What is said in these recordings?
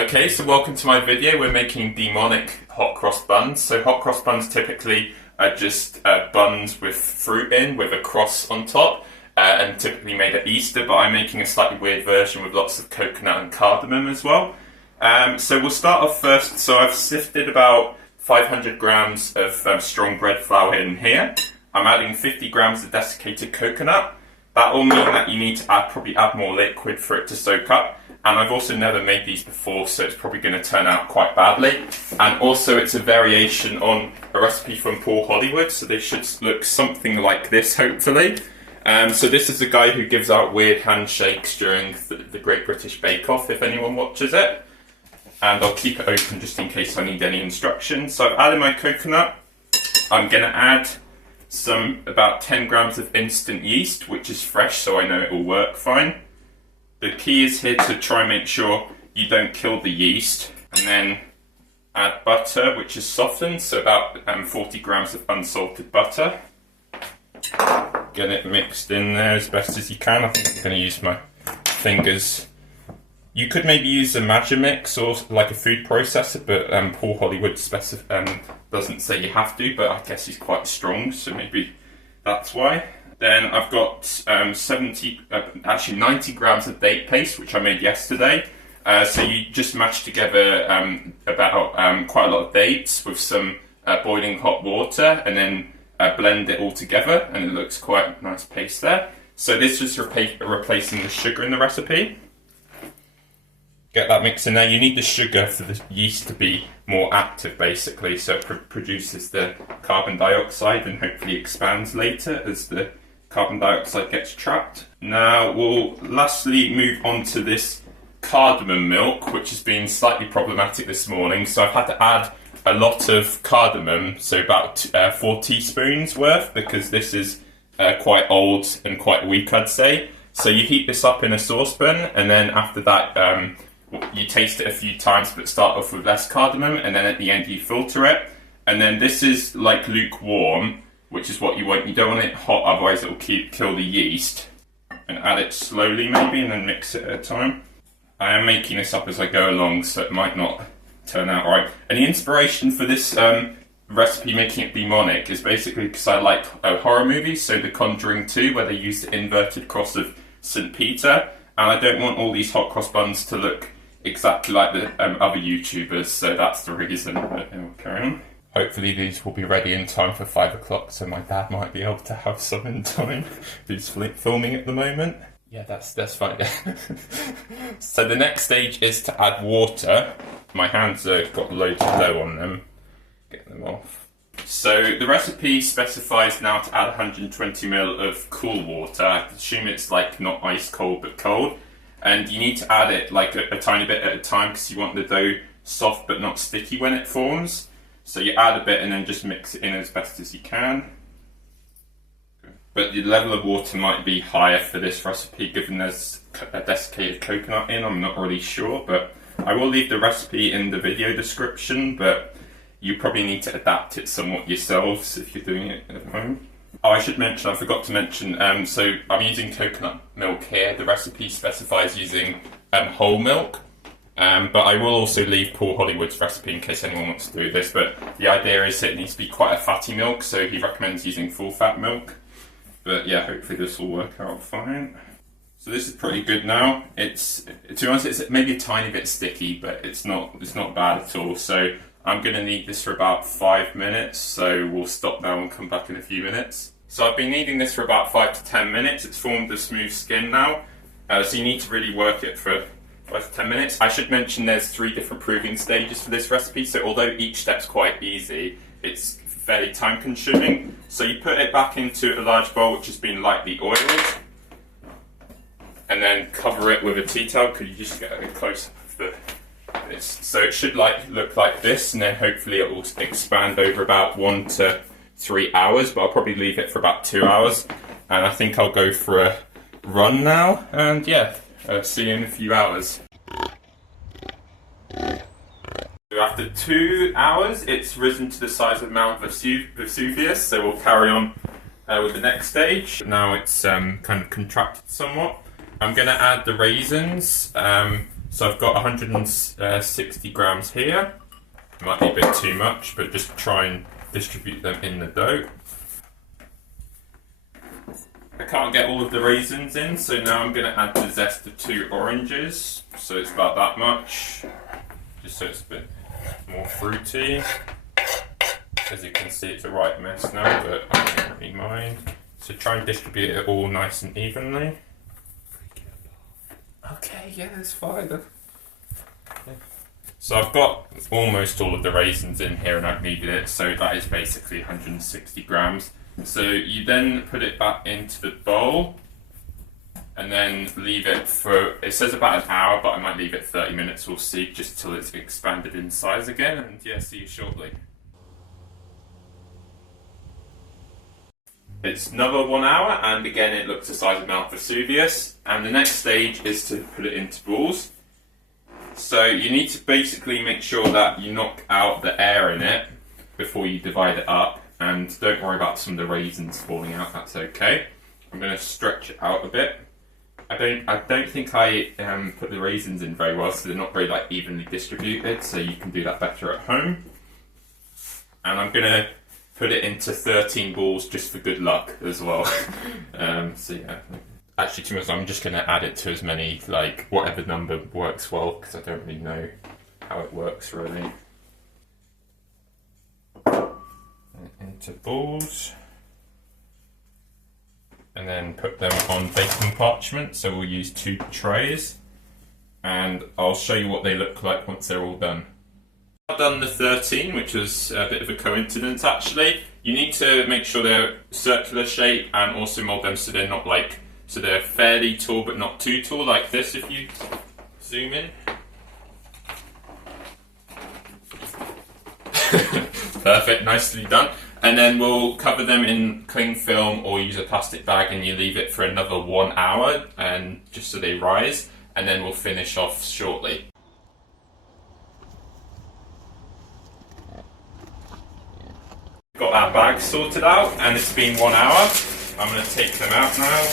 Okay, so welcome to my video. We're making demonic hot cross buns. So hot cross buns typically are just buns with fruit in, with a cross on top, and typically made at Easter, but I'm making a slightly weird version with lots of coconut and cardamom as well. So we'll start off first. So I've sifted about 500 grams of strong bread flour in here. I'm adding 50 grams of desiccated coconut. That will mean that you need to probably add more liquid for it to soak up. And I've also never made these before, so it's probably going to turn out quite badly. And also it's a variation on a recipe from Paul Hollywood, so they should look something like this, hopefully. So this is the guy who gives out weird handshakes during the Great British Bake Off, if anyone watches it. And I'll keep it open just in case I need any instructions. So I've added my coconut. I'm going to add about 10 grams of instant yeast, which is fresh, so I know it will work fine. The key is here to try and make sure you don't kill the yeast. And then add butter, which is softened, so about 40 grams of unsalted butter. Get it mixed in there as best as you can. I think I'm going to use my fingers. You could maybe use a Magimix or like a food processor, but Paul Hollywood doesn't say you have to, but I guess he's quite strong, so maybe that's why. Then I've got 90 grams of date paste, which I made yesterday. So you just mash together quite a lot of dates with some boiling hot water, and then blend it all together, and it looks quite a nice paste there. So this is replacing the sugar in the recipe. Get that mix in there. You need the sugar for the yeast to be more active, basically, so it produces the carbon dioxide and hopefully expands later as the carbon dioxide gets trapped. Now we'll lastly move on to this cardamom milk, which has been slightly problematic this morning. So I've had to add a lot of cardamom, so about 4 teaspoons worth, because this is quite old and quite weak, I'd say. So you heat this up in a saucepan, and then after that you taste it a few times, but start off with less cardamom, and then at the end you filter it. And then this is like lukewarm, which is what you want. You don't want it hot, otherwise it will kill the yeast. And add it slowly maybe, and then mix it at a time. I am making this up as I go along, so it might not turn out right. And the inspiration for this recipe, making it demonic, is basically because I like horror movies, so the Conjuring 2, where they use the inverted cross of St. Peter. And I don't want all these hot cross buns to look exactly like the other YouTubers, so that's the reason. But we'll carry on. Hopefully these will be ready in time for 5 o'clock, so my dad might be able to have some in time. He's filming at the moment. Yeah, that's fine. So the next stage is to add water. My hands have got loads of dough on them. Get them off. So the recipe specifies now to add 120 ml of cool water. I assume it's like not ice cold but cold. And you need to add it like a tiny bit at a time, because you want the dough soft but not sticky when it forms. So you add a bit and then just mix it in as best as you can. But the level of water might be higher for this recipe, given there's a desiccated coconut in. I'm not really sure, but I will leave the recipe in the video description, but you probably need to adapt it somewhat yourselves if you're doing it at home. Oh, I forgot to mention, so I'm using coconut milk here. The recipe specifies using whole milk. But I will also leave Paul Hollywood's recipe in case anyone wants to do this. But the idea is it needs to be quite a fatty milk, so he recommends using full fat milk. But yeah, hopefully this will work out fine. So this is pretty good now. To be honest, it's maybe a tiny bit sticky, but it's not bad at all. So I'm going to knead this for about 5 minutes, so we'll stop now and come back in a few minutes. So I've been kneading this for about 5 to 10 minutes. It's formed a smooth skin now, so you need to really work it for 5 to 10 minutes. I should mention there's 3 different proving stages for this recipe, so although each step's quite easy, it's fairly time consuming. So you put it back into a large bowl which has been lightly oiled, and then cover it with a tea towel. Could you just get a close up of this? So it should look like this, and then hopefully it will expand over about 1 to 3 hours, but I'll probably leave it for about 2 hours. And I think I'll go for a run now, and yeah, see you in a few hours. After 2 hours, it's risen to the size of Mount Vesuvius, so we'll carry on with the next stage. Now it's kind of contracted somewhat. I'm going to add the raisins. So I've got 160 grams here. It might be a bit too much, but just try and distribute them in the dough. I can't get all of the raisins in, so now I'm going to add the zest of 2 oranges. So it's about that much, just so it's a bit more fruity. As you can see, it's a right mess now, but I don't really mind. So try and distribute it all nice and evenly. Okay, yeah, that's fine. So I've got almost all of the raisins in here and I've kneaded it, so that is basically 160 grams. So you then put it back into the bowl and then leave it for, it says about an hour, but I might leave it 30 minutes, we'll see, just till it's expanded in size again, and yeah, see you shortly. It's another 1 hour, and again it looks the size of Mount Vesuvius, and the next stage is to put it into balls. So you need to basically make sure that you knock out the air in it before you divide it up, and don't worry about some of the raisins falling out, that's okay. I'm going to stretch it out a bit. I don't think I put the raisins in very well, so they're not very evenly distributed, so you can do that better at home. And I'm going to put it into 13 balls just for good luck as well. So yeah. Actually, to be honest, I'm just going to add it to as many, whatever number works well, because I don't really know how it works really. Into balls. And then put them on baking parchment, so we'll use 2 trays. And I'll show you what they look like once they're all done. I've done the 13, which was a bit of a coincidence actually. You need to make sure they're circular shape and also mold them so they're not so they're fairly tall but not too tall, like this if you zoom in. Perfect, nicely done. And then we'll cover them in cling film or use a plastic bag, and you leave it for another 1 hour and just so they rise, and then we'll finish off shortly. Got our bag sorted out and it's been 1 hour. I'm going to take them out now.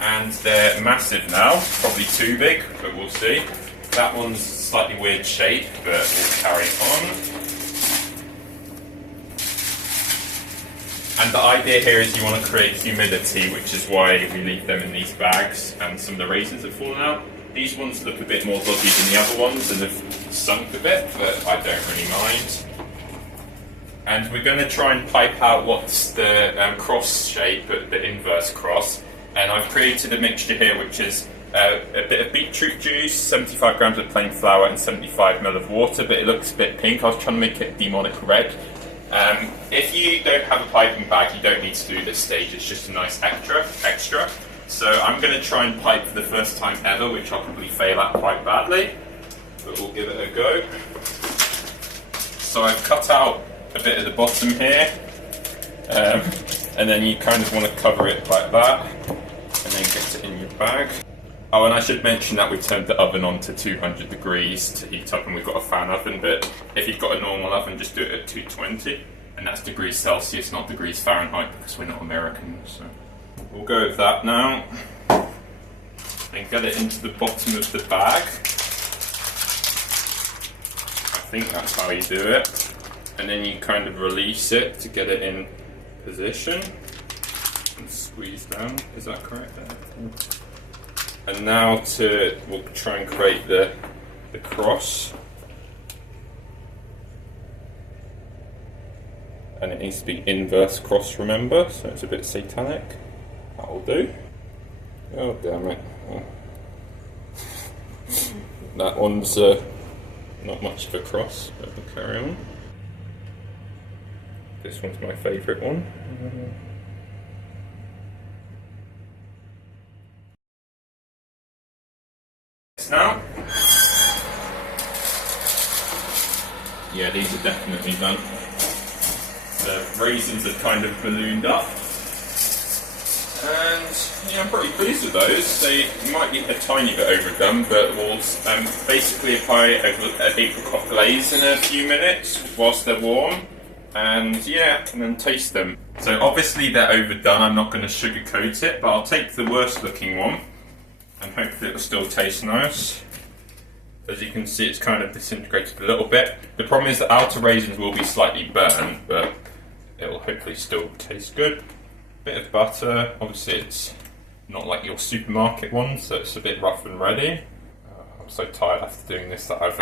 And they're massive now, probably too big, but we'll see. That one's slightly weird shape, but we'll carry on. And the idea here is you want to create humidity, which is why we leave them in these bags, and some of the raisins have fallen out. These ones look a bit more dodgy than the other ones and have sunk a bit, but I don't really mind. And we're going to try and pipe out what's the cross shape, the inverse cross. And I've created a mixture here which is a bit of beetroot juice, 75 grams of plain flour and 75 ml of water, but it looks a bit pink. I was trying to make it demonic red. If you don't have a piping bag, you don't need to do this stage, it's just a nice extra. So I'm going to try and pipe for the first time ever, which I'll probably fail at quite badly, but we'll give it a go. So I've cut out a bit at the bottom here, and then you kind of want to cover it like that, and then get it in your bag. Oh, and I should mention that we turned the oven on to 200 degrees to heat up, and we've got a fan oven, but if you've got a normal oven, just do it at 220, and that's degrees Celsius, not degrees Fahrenheit, because we're not American, so we'll go with that now. And get it into the bottom of the bag. I think that's how you do it. And then you kind of release it to get it in position and squeeze down. Is that correct there? And now we'll try and create the cross. And it needs to be inverse cross, remember, so it's a bit satanic. That'll do. Oh damn it. Oh. That one's not much of a cross, but we'll carry on. This one's my favourite one. Now, yeah, these are definitely done. The raisins have kind of ballooned up, and yeah, I'm pretty pleased with those. They might be a tiny bit overdone, but we'll basically apply an apricot glaze in a few minutes whilst they're warm. And yeah, and then taste them. So obviously they're overdone, I'm not going to sugarcoat it, but I'll take the worst looking one and hopefully it'll still taste nice. As you can see, it's kind of disintegrated a little bit. The problem is the outer raisins will be slightly burnt, but it will hopefully still taste good. Bit of butter, obviously it's not like your supermarket one, so it's a bit rough and ready. I'm so tired after doing this that I've...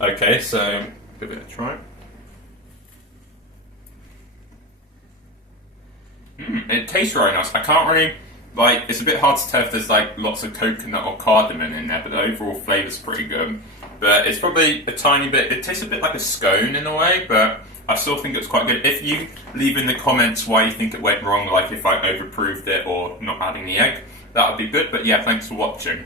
Okay, so give it a try. It tastes really nice. I can't really... Like, it's a bit hard to tell if there's like lots of coconut or cardamom in there, but the overall flavour's pretty good. But it's probably a tiny bit, it tastes a bit like a scone in a way, but I still think it's quite good. If you leave in the comments why you think it went wrong, like if I overimproved it or not adding the egg, that would be good. But yeah, thanks for watching.